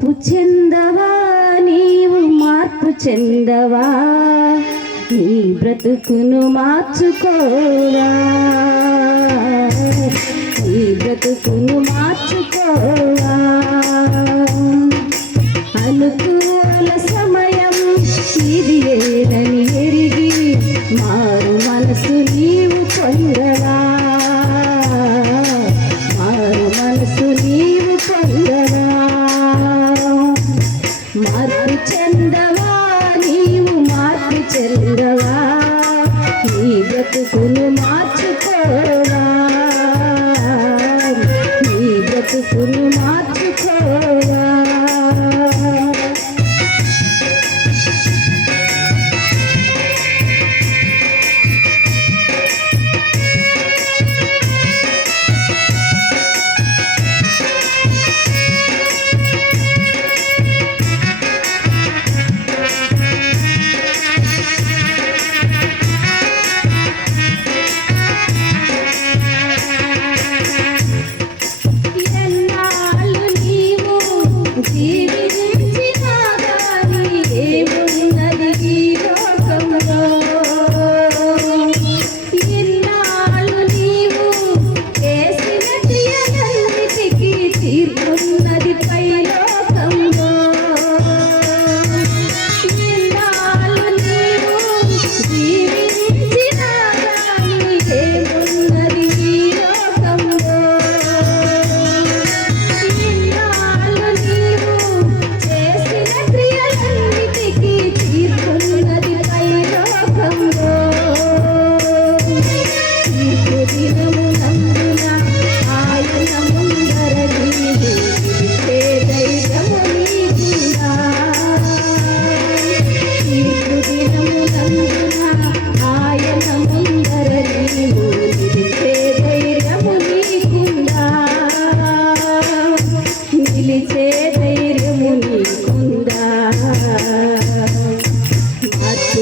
మార్పు చెందవా? నీవు మార్పు చెందవా? నీ బ్రతుకును మార్చుకోవా? నీ బ్రతుకును మార్చుకోవా? అనుకూల సమయం ఇది ఏదని ఎరిగి మారు ফুল মা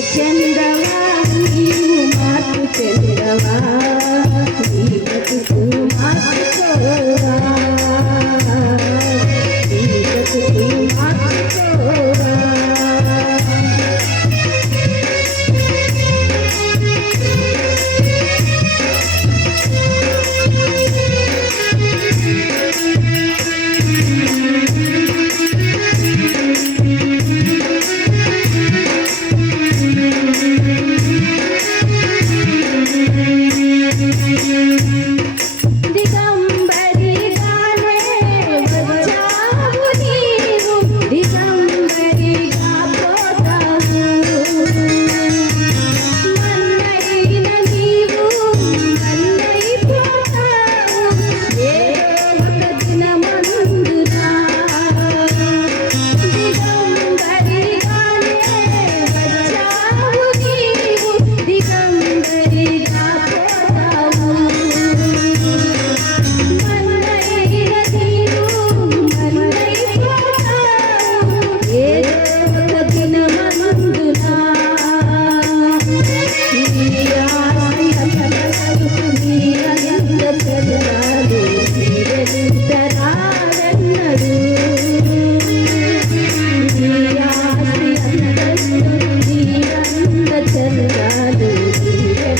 చెందవా? నీవు మార్పు చెందవా?